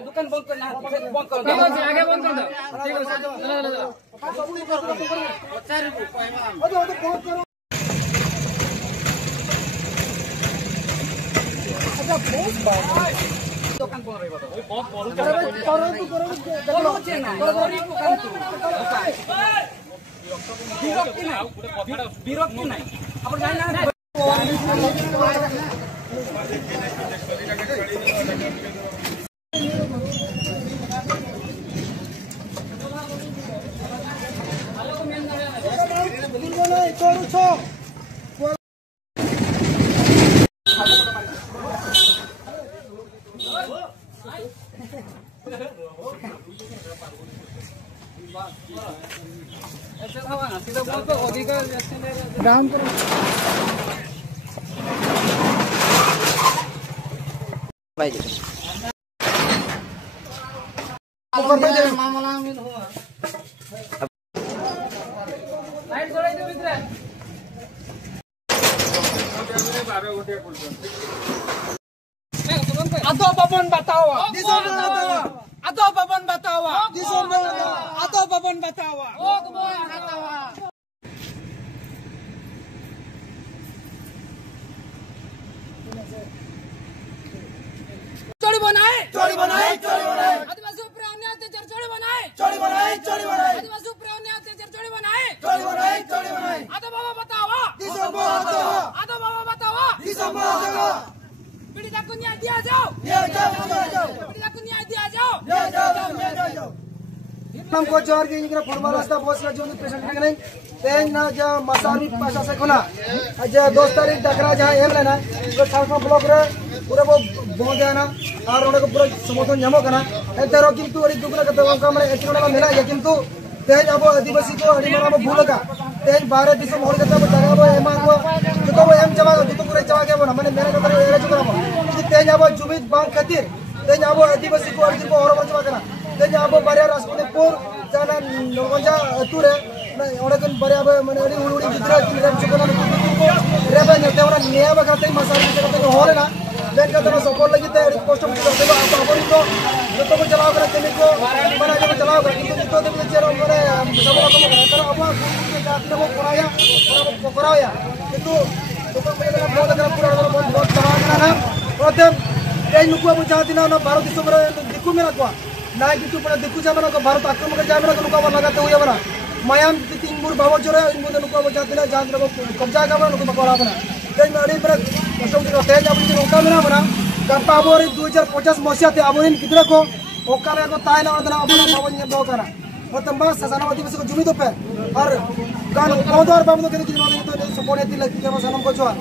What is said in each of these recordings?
दुकान बंद करना दुकान बंद विरक्ति नहीं राम करो भाई मामला में हुआ लाइट जलाई दे मित्र आदो बबन बताओ आदो बबन बताओ आदो बबन बताओ चोरी बनाए आदिवासी ऊपर अन्याय अत्याचार चोरी बनाए आदिवासी ऊपर अन्याय अत्याचार चोरी बनाए आदो बाबा बताओ पीड़िता को न्याय दिया जाओ पीड़िता को न्याय दिया जाओ हमको चार के इनका फॉर्मल रास्ता बस का जो पेशेंट के नहीं तेज ना जा मसारी पासा से कोना आज 2 तारीख डकरा जहां एम लेना तो थाना ब्लॉक रे पूरा वो बंद जाना और उनको पूरा समर्थन जमो करना एतरो किंतु अड़ी दुगना के तो काम रे एतरो मेला या किंतु तेज अब आदिवासी को अड़ी मारा भूल का तेज बारे दिसम होड़ करता जगह बो एमा को जो तो एम जमा जो तो पूरे जमा के बना माने मेरे को एरे चुरा बो तेज अब जुबित बांग खातिर तेज अब आदिवासी को अड़ी को और जमा करना तेज अब बारे राजपुर जाना नरगंजा अतुरे ओडे कन बारे अब माने अड़ी उड़ी गिदरा रेम चुकना को रेबा नेते ओरा निया बखाते मसाल के करते होरे ना लेन का तो सपोर्ट लगी ते पोस्ट में करते अब अपन को जो तो चलाओ कर तेने को बना जो चलाओ कर किंतु तो दे चेरो माने सब लोग को कर अब जाति को कराया और कराया किंतु तो मेरे बहुत पूरा बहुत चला ना ओते ए नुको अब जाति ना भारत देश में दिकु मेरा को ना किंतु पर दिकु जामना को भारत आक्रमण जामना को नुको लगाते हुए बना मायाम तीन मूर बाबा जोरे इन मुदे नुको अब जाति ना जान को कब्जा का नुको बकरा बना तेज मेरी पर कष्ट के तेज अब नुका मेरा बना गप्पा बोरी 2050 मसिया ते अबोरिन कितने को ओकारे को ताय ना अदना अबोना भवन ने दो करा मतंबा ससाना आदिवासी को जुमी तो पे और गान कोदर बाम तो के किन माने तो सपोर्ट है लगी के सनम को छवा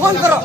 फोन करो।